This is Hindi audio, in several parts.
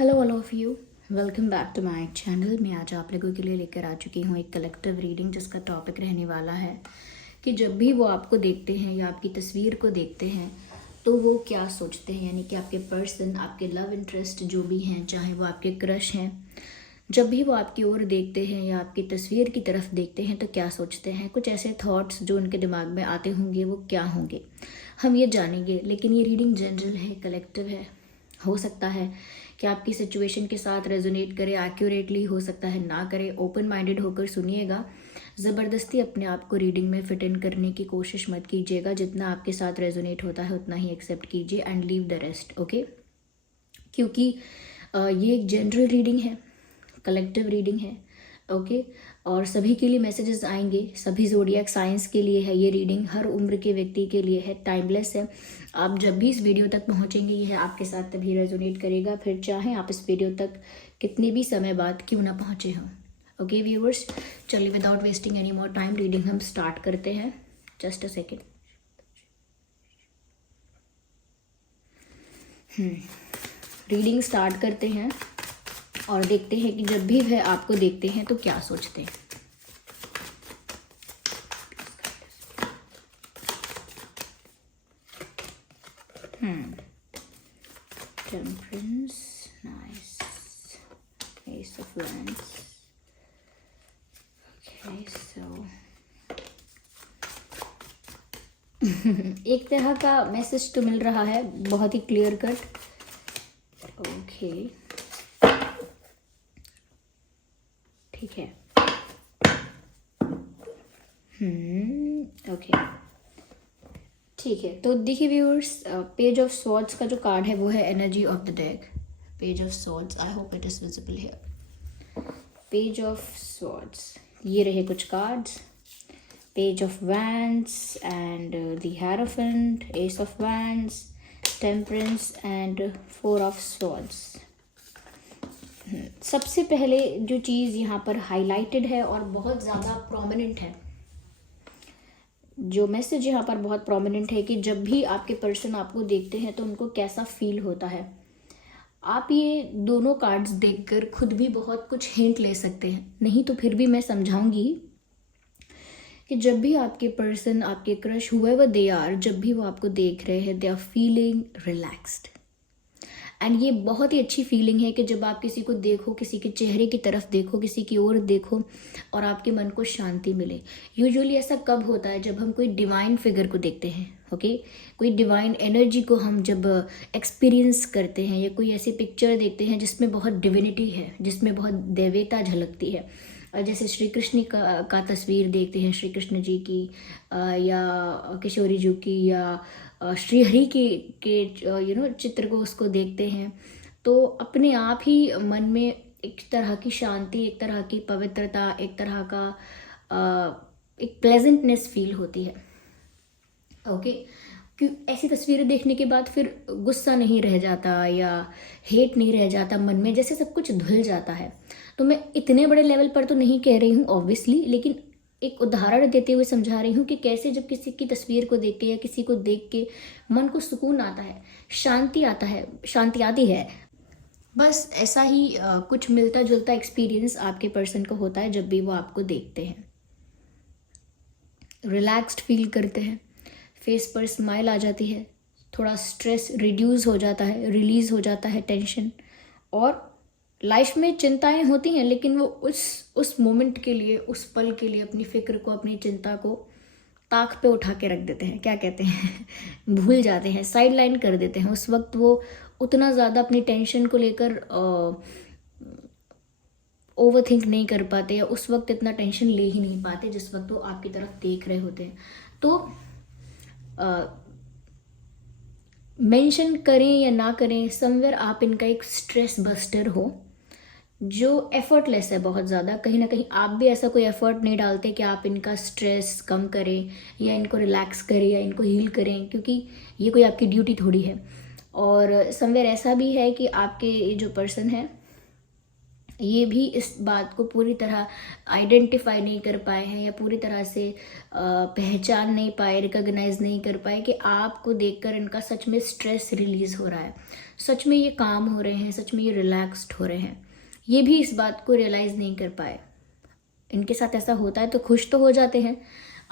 Hello all of you, welcome back to my channel. मैं आज आप लोगों के लिए लेकर आ चुकी हूँ एक कलेक्टिव रीडिंग जिसका टॉपिक रहने वाला है कि जब भी वो आपको देखते हैं या आपकी तस्वीर को देखते हैं तो वो क्या सोचते हैं। यानी कि आपके पर्सन, आपके लव इंटरेस्ट जो भी हैं, चाहे वो आपके क्रश हैं, जब भी वो आपकी ओर देखते हैं या आपकी तस्वीर की तरफ देखते हैं तो क्या सोचते हैं। कुछ ऐसे थॉट्स जो उनके दिमाग में आते होंगे वो क्या होंगे, हम ये जानेंगे। लेकिन ये रीडिंग जनरल है, कलेक्टिव है। हो सकता है कि आपकी सिचुएशन के साथ रेजोनेट करे, एक्यूरेटली हो सकता है ना करे। ओपन माइंडेड होकर सुनिएगा। ज़बरदस्ती अपने आप को रीडिंग में फिट इन करने की कोशिश मत कीजिएगा। जितना आपके साथ रेजोनेट होता है उतना ही एक्सेप्ट कीजिए and leave the rest, okay. क्योंकि ये एक जनरल रीडिंग है, कलेक्टिव रीडिंग है, ओके। और सभी के लिए मैसेजेस आएंगे, सभी ज़ोडिएक साइंस के लिए है ये रीडिंग, हर उम्र के व्यक्ति के लिए है, टाइमलेस है। आप जब भी इस वीडियो तक पहुंचेंगे यह आपके साथ तभी रेजोनेट करेगा, फिर चाहे आप इस वीडियो तक कितने भी समय बाद क्यों ना पहुंचे हों। ओके व्यूअर्स, चलिए without wasting any more time reading हम स्टार्ट करते हैं। Just a second. Reading start करते हैं और देखते हैं कि जब भी वह आपको देखते हैं तो क्या सोचते हैं। Temperance, nice, S of wands. Okay so एक तरह का मैसेज तो मिल रहा है, बहुत ही क्लियर कट। ओके ठीक है। ओके ठीक है। तो देखिए व्यूअर्स, पेज ऑफ स्वॉर्ड्स का जो कार्ड है वो है energy of the deck. Page of swords, I hope it is visible here. Page of swords, ये रहे कुछ cards. Page of wands and the hierophant, S of wands, temperance and four of swords. सबसे पहले जो चीज़ यहाँ पर हाईलाइटेड है और बहुत ज़्यादा प्रोमिनेंट है, जो मैसेज यहाँ पर बहुत प्रोमिनेंट है कि जब भी आपके पर्सन आपको देखते हैं तो उनको कैसा फील होता है। आप ये दोनों कार्ड्स देखकर खुद भी बहुत कुछ हिंट ले सकते हैं, नहीं तो फिर भी मैं समझाऊंगी कि जब भी आपके पर्सन, आपके क्रश, हुएवर दे आर, जब भी वो आपको देख रहे हैं, they are feeling relaxed. And ये बहुत ही अच्छी फीलिंग है कि जब आप किसी को देखो, किसी के चेहरे की तरफ देखो, किसी की ओर देखो और आपके मन को शांति मिले। यूजुअली ऐसा कब होता है? जब हम कोई डिवाइन फिगर को देखते हैं, ओके। कोई डिवाइन एनर्जी को हम जब एक्सपीरियंस करते हैं, या कोई ऐसी पिक्चर देखते हैं जिसमें बहुत डिविनिटी है, जिसमें बहुत देवता झलकती है। जैसे श्री कृष्ण का तस्वीर देखते हैं, श्री कृष्ण जी की, या किशोरी जी की, या श्रीहरि के चित्र को, उसको देखते हैं तो अपने आप ही मन में एक तरह की शांति, एक तरह की पवित्रता, एक तरह का एक प्लेजेंटनेस फील होती है, ओके। ऐसी तस्वीरें देखने के बाद फिर गुस्सा नहीं रह जाता या हेट नहीं रह जाता मन में, जैसे सब कुछ धुल जाता है। तो मैं इतने बड़े लेवल पर तो नहीं कह रही हूँ ऑब्वियसली, लेकिन एक उदाहरण देते हुए समझा रही हूँ कि कैसे जब किसी की तस्वीर को देख के या किसी को देख के मन को सुकून आता है, शांति आता है, शांति आती है। बस ऐसा ही कुछ मिलता जुलता एक्सपीरियंस आपके पर्सन को होता है जब भी वो आपको देखते हैं। रिलैक्स्ड फील करते हैं, फेस पर स्माइल आ जाती है, थोड़ा स्ट्रेस रिड्यूस हो जाता है, रिलीज हो जाता है टेंशन। और लाइफ में चिंताएं होती हैं लेकिन वो उस मोमेंट के लिए, उस पल के लिए अपनी फिक्र को, अपनी चिंता को ताक पे उठा के रख देते हैं, क्या कहते हैं भूल जाते हैं, साइड लाइन कर देते हैं। उस वक्त वो उतना ज़्यादा अपनी टेंशन को लेकर ओवर थिंक नहीं कर पाते, या उस वक्त इतना टेंशन ले ही नहीं पाते जिस वक्त वो आपकी तरफ देख रहे होते हैं। तो मेंशन करें या ना करें, समवेयर आप इनका एक स्ट्रेस बस्टर हो जो एफर्टलेस है बहुत ज़्यादा। कहीं ना कहीं आप भी ऐसा कोई एफर्ट नहीं डालते कि आप इनका स्ट्रेस कम करें या इनको रिलैक्स करें या इनको हील करें, क्योंकि ये कोई आपकी ड्यूटी थोड़ी है। और समवेयर ऐसा भी है कि आपके ये जो पर्सन है ये भी इस बात को पूरी तरह आइडेंटिफाई नहीं कर पाए हैं, या पूरी तरह से पहचान नहीं पाए, रिकॉग्नाइज नहीं कर पाए कि आपको देखकर इनका सच में स्ट्रेस रिलीज हो रहा है। सच में ये काम हो रहे हैं, सच में ये रिलैक्स्ड हो रहे हैं, ये भी इस बात को रियलाइज़ नहीं कर पाए। इनके साथ ऐसा होता है तो खुश तो हो जाते हैं,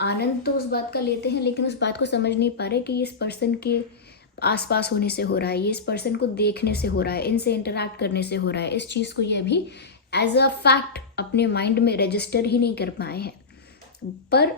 आनंद तो उस बात का लेते हैं, लेकिन उस बात को समझ नहीं पा रहे कि ये इस पर्सन के आसपास होने से हो रहा है, ये इस पर्सन को देखने से हो रहा है, इनसे इंटरेक्ट करने से हो रहा है। इस चीज़ को ये अभी एज अ फैक्ट अपने माइंड में रजिस्टर ही नहीं कर पाए हैं, पर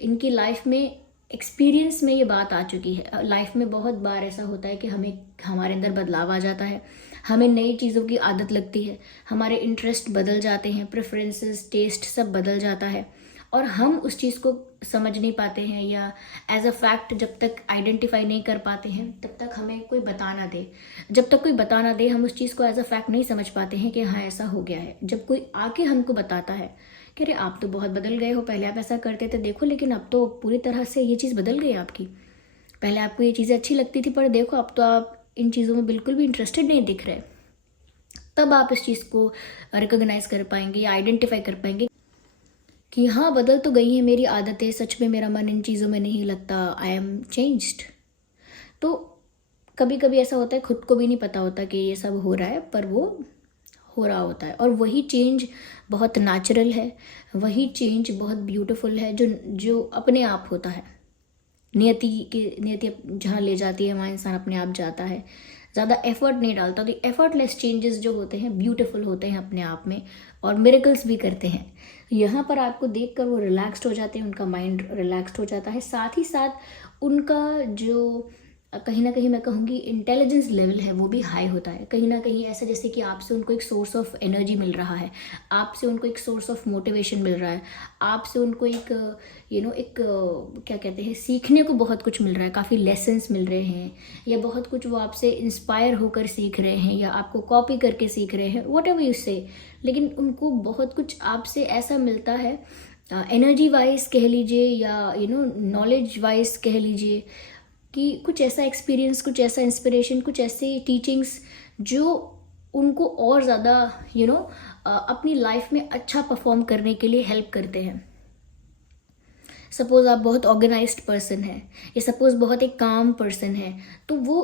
इनकी लाइफ में एक्सपीरियंस में ये बात आ चुकी है। लाइफ में बहुत बार ऐसा होता है कि हमारे अंदर बदलाव आ जाता है, हमें नई चीज़ों की आदत लगती है, हमारे इंटरेस्ट बदल जाते हैं, प्रेफरेंसेस, टेस्ट सब बदल जाता है, और हम उस चीज़ को समझ नहीं पाते हैं या एज अ फैक्ट जब तक आइडेंटिफाई नहीं कर पाते हैं तब तक हमें कोई बता ना दे। जब तक कोई बता ना दे हम उस चीज़ को एज अ फैक्ट नहीं समझ पाते हैं कि हाँ ऐसा हो गया है। जब कोई आके हमको बताता है कि अरे आप तो बहुत बदल गए हो, पहले आप ऐसा करते थे, देखो लेकिन अब तो पूरी तरह से ये चीज़ बदल गई आपकी। पहले आपको ये चीज़ें अच्छी लगती थी पर देखो अब तो आप इन चीज़ों में बिल्कुल भी इंटरेस्टेड नहीं दिख रहे। तब आप इस चीज़ को रिकॉग्नाइज कर पाएंगे या आइडेंटिफाई कर पाएंगे कि हाँ बदल तो गई है मेरी आदतें, सच में मेरा मन इन चीज़ों में नहीं लगता, आई एम चेंज्ड। तो कभी कभी ऐसा होता है खुद को भी नहीं पता होता कि ये सब हो रहा है, पर वो हो रहा होता है, और वही चेंज बहुत नेचुरल है, वही चेंज बहुत ब्यूटीफुल है जो जो अपने आप होता है। नियति जहाँ ले जाती है वहाँ इंसान अपने आप जाता है, ज़्यादा एफर्ट नहीं डालता। तो एफर्टलेस चेंजेस जो होते हैं ब्यूटीफुल होते हैं अपने आप में, और मिरेकल्स भी करते हैं। यहाँ पर आपको देखकर वो रिलैक्स्ड हो जाते हैं, उनका माइंड रिलैक्स्ड हो जाता है, साथ ही साथ उनका जो कहीं ना कहीं मैं कहूँगी इंटेलिजेंस लेवल है वो भी हाई होता है। कहीं ना कहीं ऐसा जैसे कि आपसे उनको एक सोर्स ऑफ एनर्जी मिल रहा है, आपसे उनको एक सोर्स ऑफ मोटिवेशन मिल रहा है, आपसे उनको एक एक क्या कहते हैं, सीखने को बहुत कुछ मिल रहा है, काफ़ी लेसन्स मिल रहे हैं, या बहुत कुछ वो आपसे इंस्पायर होकर सीख रहे हैं या आपको कॉपी करके सीख रहे हैं, वट एवर यू से। लेकिन उनको बहुत कुछ आपसे ऐसा मिलता है, एनर्जी वाइज कह लीजिए या नॉलेज वाइज कह लीजिए, कि कुछ ऐसा एक्सपीरियंस, कुछ ऐसा इंस्पिरेशन, कुछ ऐसे टीचिंग्स जो उनको और ज़्यादा अपनी लाइफ में अच्छा परफॉर्म करने के लिए हेल्प करते हैं। सपोज़ आप बहुत ऑर्गेनाइज्ड पर्सन है, या सपोज़ बहुत एक काम पर्सन है, तो वो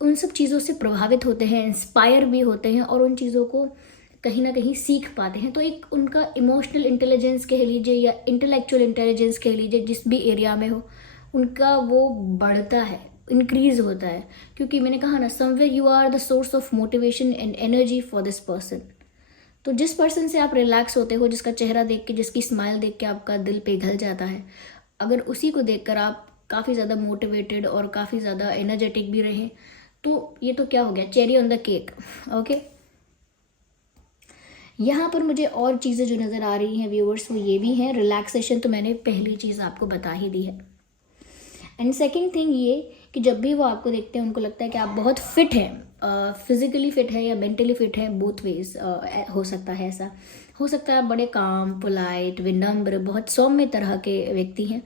उन सब चीज़ों से प्रभावित होते हैं, इंस्पायर भी होते हैं, और उन चीज़ों को कहीं ना कहीं सीख पाते हैं। तो एक उनका इमोशनल इंटेलिजेंस कह लीजिए या इंटेलेक्चुअल इंटेलिजेंस कह लीजिए, जिस भी एरिया में हो उनका वो बढ़ता है, इंक्रीज होता है। क्योंकि मैंने कहा ना, somewhere you are the source of motivation and energy for this person. तो जिस पर्सन से आप रिलैक्स होते हो, जिसका चेहरा देख के, जिसकी स्माइल देख के आपका दिल पिघल जाता है, अगर उसी को देखकर आप काफ़ी ज़्यादा मोटिवेटेड और काफ़ी ज़्यादा एनर्जेटिक भी रहें, तो ये तो क्या हो गया, cherry on the cake. Okay, यहाँ पर मुझे और चीज़ें जो नज़र आ रही हैं व्यूअर्स वो ये भी हैं। रिलैक्सेशन तो मैंने पहली चीज़ आपको बता ही दी है। एंड सेकेंड थिंग ये कि जब भी वो आपको देखते हैं उनको लगता है कि आप बहुत फिट हैं, फिजिकली फिट है या मेंटली फिट है, बोथ वेज हो सकता है। ऐसा हो सकता है आप बड़े काम, पोलाइट, विनम्र, बहुत सौम्य तरह के व्यक्ति हैं,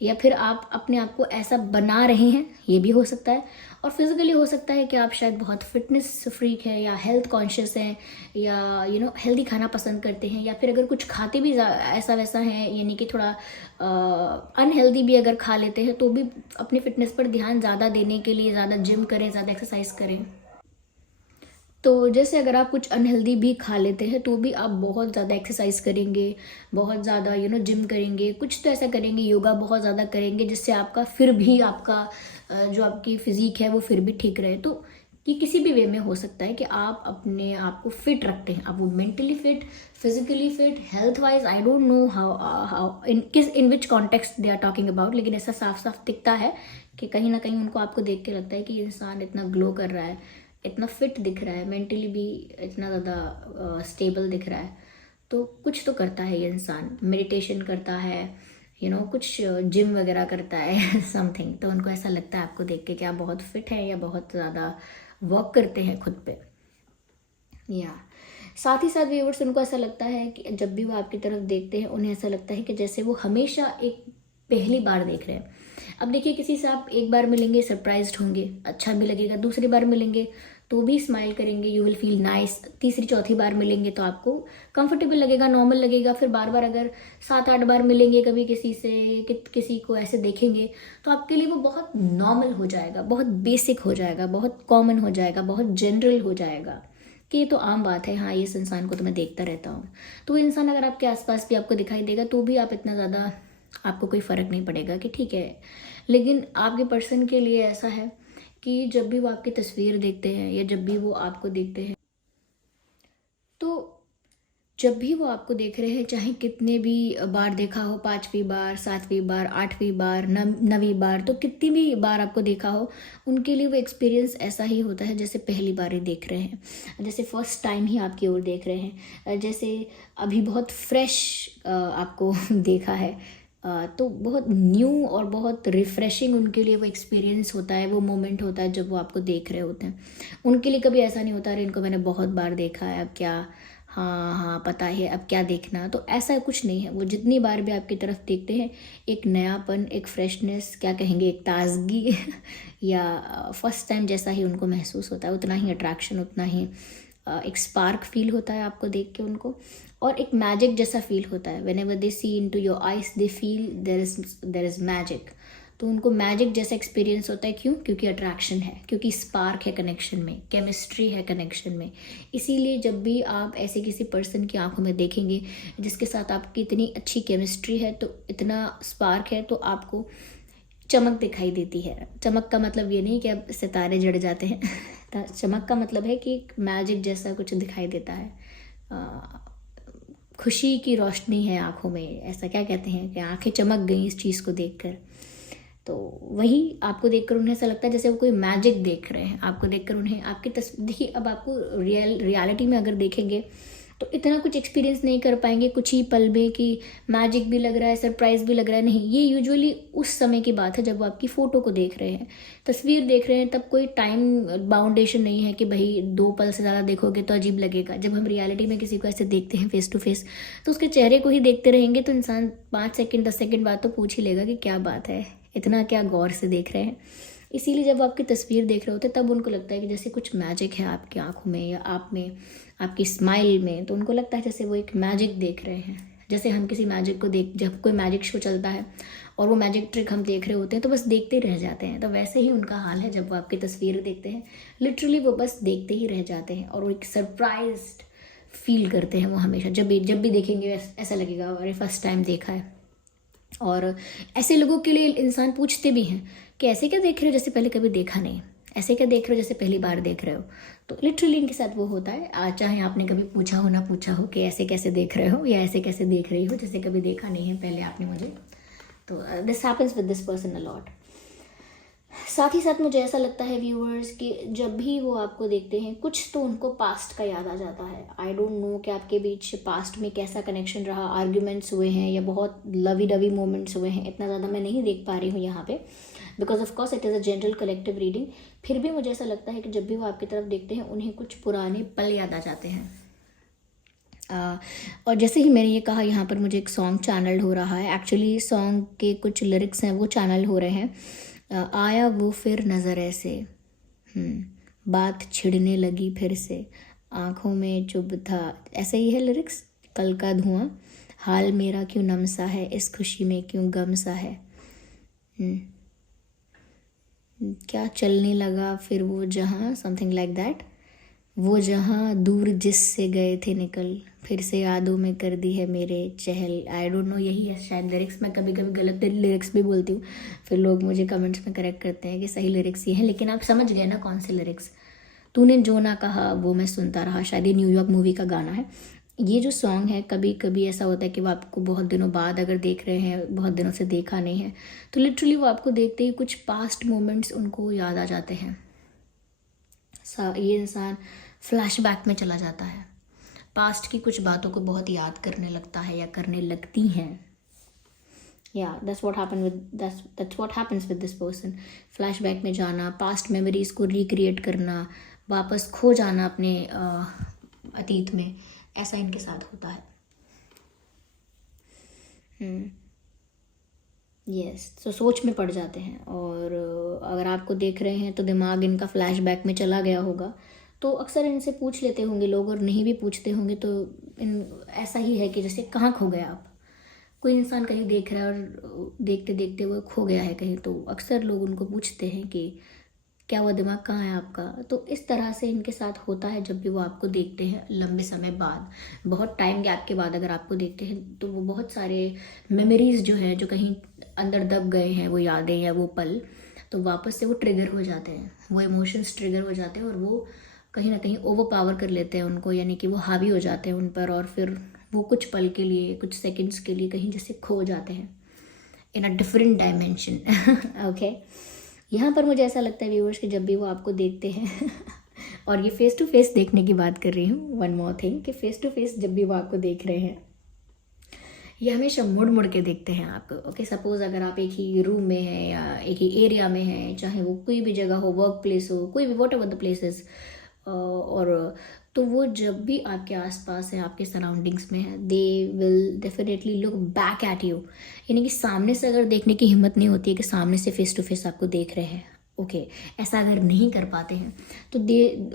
या फिर आप अपने आप को ऐसा बना रहे हैं, ये भी हो सकता है। और फिजिकली हो सकता है कि आप शायद बहुत फिटनेस फ्रीक है या हेल्थ कॉन्शियस हैं, या हेल्दी खाना पसंद करते हैं, या फिर अगर कुछ खाते भी ऐसा वैसा हैं, यानी कि थोड़ा अनहेल्दी भी अगर खा लेते हैं, तो भी अपनी फिटनेस पर ध्यान ज़्यादा देने के लिए ज़्यादा जिम करें, ज़्यादा एक्सरसाइज करें। तो जैसे अगर आप कुछ अनहेल्दी भी खा लेते हैं तो भी आप बहुत ज़्यादा एक्सरसाइज करेंगे, बहुत ज़्यादा जिम करेंगे, कुछ तो ऐसा करेंगे, योगा बहुत ज़्यादा करेंगे, जिससे आपका फिर भी आपका जो आपकी फिजिक है वो फिर भी ठीक रहे। तो ये किसी भी वे में हो सकता है कि आप अपने आप को फिट रखते हैं, आप वो mentally fit, physically fit, health wise, I don't know how in which context they are talking about, लेकिन ऐसा साफ साफ दिखता है कि कहीं ना कहीं उनको आपको देख के लगता है कि इंसान इतना ग्लो कर रहा है, इतना फिट दिख रहा है, मेंटली भी इतना ज़्यादा स्टेबल दिख रहा है। तो कुछ तो करता है ये इंसान, मेडिटेशन करता है, कुछ जिम वगैरह करता है समथिंग। तो उनको ऐसा लगता है आपको देख के कि आप बहुत फिट हैं या बहुत ज़्यादा वर्क करते हैं खुद पे। या साथ ही साथ व्यूअर्स, उनको ऐसा लगता है कि जब भी वो आपकी तरफ देखते हैं उन्हें ऐसा लगता है कि जैसे वो हमेशा एक पहली बार देख रहे हैं। अब देखिए, किसी से आप एक बार मिलेंगे सरप्राइज्ड होंगे, अच्छा भी लगेगा, दूसरी बार मिलेंगे तो भी स्माइल करेंगे, यू विल फील नाइस। तीसरी चौथी बार मिलेंगे तो आपको कंफर्टेबल लगेगा, नॉर्मल लगेगा। फिर बार बार अगर 7-8 बार मिलेंगे कभी किसी से, किसी को ऐसे देखेंगे तो आपके लिए वो बहुत नॉर्मल हो जाएगा, बहुत बेसिक हो जाएगा, बहुत कॉमन हो जाएगा, बहुत जनरल हो जाएगा कि ये तो आम बात है, हाँ ये इस इंसान को तो मैं देखता रहता हूँ। तो वो इंसान अगर आपके आसपास भी आपको दिखाई देगा तो भी आप इतना ज़्यादा, आपको कोई फ़र्क नहीं पड़ेगा कि ठीक है। लेकिन आपके पर्सन के लिए ऐसा है कि जब भी वो आपकी तस्वीर देखते हैं या जब भी वो आपको देखते हैं, तो जब भी वो आपको देख रहे हैं, चाहे कितने भी बार देखा हो, 5वीं बार, 7वीं बार, 8वीं बार, 9वीं बार, तो कितनी भी बार आपको देखा हो, उनके लिए वो एक्सपीरियंस ऐसा ही होता है जैसे पहली बार ही देख रहे हैं, जैसे फर्स्ट टाइम ही आपकी ओर देख रहे हैं, जैसे अभी बहुत फ्रेश आपको देखा है। तो बहुत न्यू और बहुत रिफ़्रेशिंग उनके लिए वो एक्सपीरियंस होता है, वो मोमेंट होता है जब वो आपको देख रहे होते हैं। उनके लिए कभी ऐसा नहीं होता अरे इनको मैंने बहुत बार देखा है, अब क्या, हाँ हाँ पता है अब क्या देखना। तो ऐसा कुछ नहीं है, वो जितनी बार भी आपकी तरफ देखते हैं एक नयापन, एक फ्रेशनेस, क्या कहेंगे, एक ताजगी या फर्स्ट टाइम जैसा ही उनको महसूस होता है, उतना ही अट्रैक्शन, उतना ही एक स्पार्क फील होता है आपको देख के उनको, और एक मैजिक जैसा फील होता है। Whenever they see into your eyes they feel there is magic. तो उनको मैजिक जैसा एक्सपीरियंस होता है, क्यों? क्योंकि अट्रैक्शन है, क्योंकि स्पार्क है कनेक्शन में, केमिस्ट्री है कनेक्शन में। इसीलिए जब भी आप ऐसे किसी पर्सन की आंखों में देखेंगे जिसके साथ आपकी इतनी अच्छी केमिस्ट्री है, तो इतना स्पार्क है, तो आपको चमक दिखाई देती है। चमक का मतलब ये नहीं कि अब सितारे जड़ जाते हैं चमक का मतलब है कि मैजिक जैसा कुछ दिखाई देता है, खुशी की रोशनी है आंखों में, ऐसा क्या कहते हैं कि आंखें चमक गई इस चीज़ को देखकर। तो वही आपको देखकर उन्हें ऐसा लगता है जैसे वो कोई मैजिक देख रहे हैं। आपको देखकर उन्हें आपकी देखिए, अब आपको रियलिटी में अगर देखेंगे तो इतना कुछ एक्सपीरियंस नहीं कर पाएंगे कुछ ही पल में कि मैजिक भी लग रहा है, सरप्राइज भी लग रहा है। नहीं, ये यूजुअली उस समय की बात है जब वो आपकी फ़ोटो को देख रहे हैं, तस्वीर देख रहे हैं, तब कोई टाइम बाउंडेशन नहीं है कि भाई 2 पल से ज़्यादा देखोगे तो अजीब लगेगा। जब हम रियलिटी में किसी को ऐसे देखते हैं फेस टू फेस, तो उसके चेहरे को ही देखते रहेंगे तो इंसान 5 सेकंड 10 सेकंड बाद तो पूछ ही लेगा कि क्या बात है, इतना क्या गौर से देख रहे हैं। इसीलिए जब आपकी तस्वीर देख रहे होते तब उनको लगता है कि जैसे कुछ मैजिक है आपकी आंखों में या आप में, आपकी स्माइल में। तो उनको लगता है जैसे वो एक मैजिक देख रहे हैं। जैसे हम किसी मैजिक को जब कोई मैजिक शो चलता है और वो मैजिक ट्रिक हम देख रहे होते हैं तो बस देखते रह जाते हैं, तो वैसे ही उनका हाल है जब वो आपकी तस्वीर देखते हैं। लिटरली वो बस देखते ही रह जाते हैं और वो एक सरप्राइज्ड फील करते हैं। वो हमेशा जब भी देखेंगे ऐसा लगेगा अरे फर्स्ट टाइम देखा है। और ऐसे लोगों के लिए इंसान पूछते भी हैं कि ऐसे क्या देख रहे हो जैसे पहले कभी देखा नहीं, ऐसे क्या देख रहे हो जैसे पहली बार देख रहे हो। तो लिटरली इनके साथ वो होता है, आज चाहे आपने कभी पूछा हो ना पूछा हो कि ऐसे कैसे देख रहे हो या ऐसे कैसे देख रही हो जैसे कभी देखा नहीं है पहले आपने मुझे। तो this happens with this person a lot. साथ ही साथ मुझे ऐसा लगता है व्यूअर्स कि जब भी वो आपको देखते हैं कुछ तो उनको पास्ट का याद आ जाता है। आई डोंट नो कि आपके बीच पास्ट में कैसा कनेक्शन रहा, आर्ग्यूमेंट्स हुए हैं या बहुत लवी डवी मोमेंट्स हुए हैं, इतना ज़्यादा मैं नहीं देख पा रही हूँ यहाँ पे, because of course it is a general collective reading. फिर भी मुझे ऐसा लगता है कि जब भी वो आपकी तरफ देखते हैं उन्हें कुछ पुराने पल याद आ जाते हैं। और जैसे ही मैंने ये कहा, यहाँ पर मुझे एक सॉन्ग चैनल हो रहा है। एक्चुअली सॉन्ग के कुछ लिरिक्स हैं वो चैनल हो रहे हैं। आया वो फिर नज़र ऐसे, बात छिड़ने लगी फिर से, आँखों में चुभ था, ऐसे ही है लिरिक्स। कल का धुआं, हाल मेरा क्यों नम सा है, इस खुशी में क्यों गम सा है, क्या चलने लगा फिर वो जहाँ, समथिंग लाइक दैट। वो जहाँ दूर जिससे गए थे निकल, फिर से यादों में कर दी है मेरे चहल। आई डोंट नो, यही है शायद लिरिक्स। मैं कभी कभी गलत लिरिक्स भी बोलती हूँ, फिर लोग मुझे कमेंट्स में करेक्ट करते हैं कि सही लिरिक्स ये हैं, लेकिन आप समझ गए ना कौन से लिरिक्स। तूने जो ना कहा वो मैं सुनता रहा, शायद ये न्यूयॉर्क मूवी का गाना है। ये जो सॉन्ग है, कभी कभी ऐसा होता है कि वो आपको बहुत दिनों बाद अगर देख रहे हैं, बहुत दिनों से देखा नहीं है, तो लिटरली वो आपको देखते ही कुछ पास्ट मोमेंट्स उनको याद आ जाते हैं। ये इंसान फ्लैशबैक में चला जाता है, पास्ट की कुछ बातों को बहुत याद करने लगता है या करने लगती हैं। या that's what happens with this person। Flashback में जाना, पास्ट मेमोरीज को रिक्रिएट करना, वापस खो जाना अपने अतीत में, ऐसा इनके साथ होता है। यस, तो सोच में पड़ जाते हैं। और अगर आपको देख रहे हैं तो दिमाग इनका फ्लैशबैक में चला गया होगा तो अक्सर इनसे पूछ लेते होंगे लोग, और नहीं भी पूछते होंगे तो ऐसा ही है कि जैसे कहाँ खो गए आप। कोई इंसान कहीं देख रहा है और देखते देखते वो खो गया है कहीं, तो अक्सर लोग उनको पूछते हैं कि क्या हुआ, दिमाग कहाँ है आपका। तो इस तरह से इनके साथ होता है जब भी वो आपको देखते हैं लंबे समय बाद, बहुत टाइम गैप के बाद अगर आपको देखते हैं, तो वो बहुत सारे मेमोरीज जो है जो कहीं अंदर दब गए हैं, वो यादें या वो पल, तो वापस से वो ट्रिगर हो जाते हैं, वो इमोशंस ट्रिगर हो जाते हैं और वो कहीं ना कहीं ओवर पावर कर लेते हैं उनको, यानी कि वो हावी हो जाते हैं उन पर, और फिर वो कुछ पल के लिए, कुछ सेकंड्स के लिए कहीं जैसे खो जाते हैं इन अ डिफरेंट डायमेंशन। ओके, यहाँ पर मुझे ऐसा लगता है व्यूअर्स कि जब भी वो आपको देखते हैं और ये फेस टू फेस देखने की बात कर रही हूँ, वन मोर थिंग, कि फेस टू फेस जब भी वो आपको देख रहे हैं, ये हमेशा मुड़ मुड़ के देखते हैं आपको। ओके, सपोज अगर आप एक ही रूम में हैं या एक ही एरिया में हैं, चाहे वो कोई भी जगह हो, वर्क प्लेस हो, कोई भी, वॉट एवर द प्लेसेस, और तो वो जब भी आपके आसपास है, आपके सराउंडिंग्स में है, they will definitely look back at you. यानी कि सामने से अगर देखने की हिम्मत नहीं होती है कि सामने से फेस टू फेस आपको देख रहे हैं, ओके, ऐसा अगर नहीं कर पाते हैं तो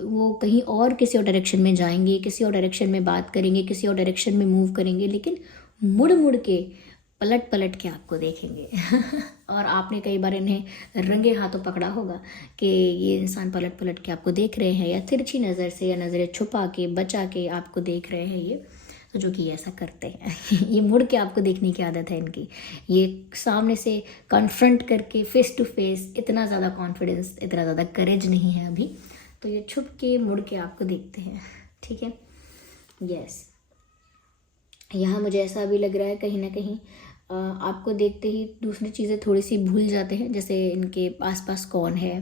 वो कहीं और किसी और डायरेक्शन में जाएंगे, किसी और डायरेक्शन में बात करेंगे, किसी और डायरेक्शन में मूव करेंगे, लेकिन मुड़ मुड़ के, पलट पलट के आपको देखेंगे। और आपने कई बार इन्हें रंगे हाथों पकड़ा होगा कि ये इंसान पलट पलट के आपको देख रहे हैं, या तिरछी नज़र से या नज़रें छुपा के बचा के आपको देख रहे हैं ये, तो जो कि ऐसा करते हैं। ये मुड़ के आपको देखने की आदत है इनकी। ये सामने से कन्फ्रंट करके फेस टू फेस इतना ज़्यादा कॉन्फिडेंस, इतना ज़्यादा करेज नहीं है अभी, तो ये छुप के मुड़ के आपको देखते हैं। ठीक है, यस। यहाँ मुझे ऐसा भी लग रहा है कहीं ना कहीं आपको देखते ही दूसरी चीज़ें थोड़ी सी भूल जाते हैं, जैसे इनके आसपास कौन है।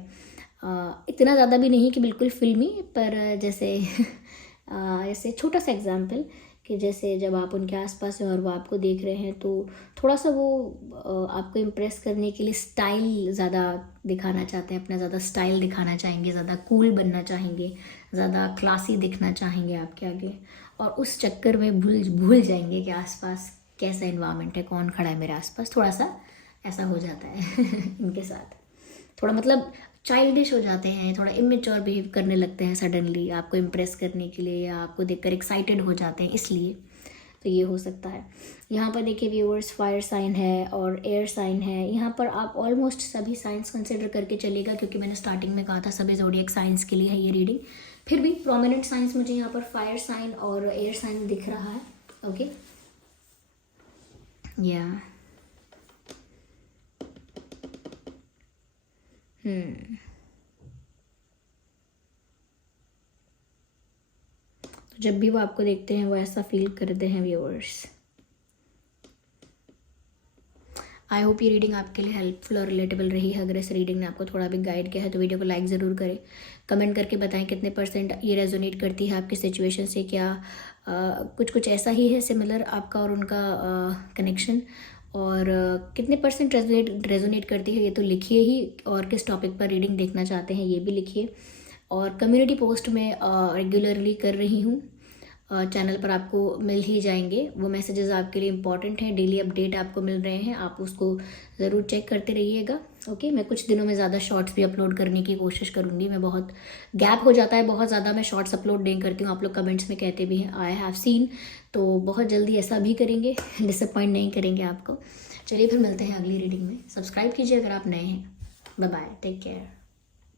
इतना ज़्यादा भी नहीं कि बिल्कुल फिल्मी, पर जैसे ऐसे छोटा सा एग्जांपल कि जैसे जब आप उनके आसपास हैं और वो आपको देख रहे हैं, तो थोड़ा सा वो आपको इम्प्रेस करने के लिए स्टाइल ज़्यादा दिखाना चाहते हैं, अपना ज़्यादा स्टाइल दिखाना चाहेंगे, ज़्यादा कूल बनना चाहेंगे, ज़्यादा क्लासी दिखना चाहेंगे आपके आगे, और उस चक्कर में भूल जाएंगे कि आसपास कैसा इन्वायरमेंट है, कौन खड़ा है मेरे आसपास। थोड़ा सा ऐसा हो जाता है इनके साथ, थोड़ा मतलब चाइल्डिश हो जाते हैं, थोड़ा इमेच्योर बिहेव करने लगते हैं सडनली आपको इम्प्रेस करने के लिए, या आपको देखकर एक्साइटेड हो जाते हैं इसलिए, तो ये हो सकता है। यहाँ पर देखिए व्यूअर्स, फायर साइन है और एयर साइन है। यहाँ पर आप ऑलमोस्ट सभी साइंस कंसिडर करके चलेगा, क्योंकि मैंने स्टार्टिंग में कहा था सभी ज़ोडिएक साइंस के लिए है ये रीडिंग। फिर भी प्रोमिनेंट साइंस मुझे यहाँ पर फायर साइन और एयर साइन दिख रहा है। ओके, या तो जब भी वो आपको देखते हैं वो ऐसा फील करते हैं व्यूअर्स। आई होप ये रीडिंग आपके लिए हेल्पफुल और रिलेटेबल रही है। अगर इस रीडिंग ने आपको थोड़ा भी गाइड किया है तो वीडियो को लाइक ज़रूर करें, कमेंट करके बताएं कितने परसेंट ये रेजोनेट करती है आपकी सिचुएशन से। क्या कुछ ऐसा ही है सिमिलर आपका और उनका कनेक्शन, और कितने परसेंट रेजोनेट करती है ये तो लिखिए ही, और किस टॉपिक पर रीडिंग देखना चाहते हैं ये भी लिखिए। और कम्युनिटी पोस्ट में रेगुलरली कर रही हूँ, चैनल पर आपको मिल ही जाएंगे वो मैसेजेस, आपके लिए इंपॉर्टेंट हैं, डेली अपडेट आपको मिल रहे हैं, आप उसको ज़रूर चेक करते रहिएगा। ओके, मैं कुछ दिनों में ज़्यादा शॉर्ट्स भी अपलोड करने की कोशिश करूँगी। मैं बहुत गैप हो जाता है, बहुत ज़्यादा मैं शॉर्ट्स अपलोड नहीं करती हूँ, आप लोग कमेंट्स में कहते भी हैं आई हैव सीन, तो बहुत जल्दी ऐसा भी करेंगे, डिसअपॉइंट नहीं करेंगे आपको। चलिए फिर मिलते हैं अगली रीडिंग में। सब्सक्राइब कीजिए अगर आप नए हैं। Bye bye, take care.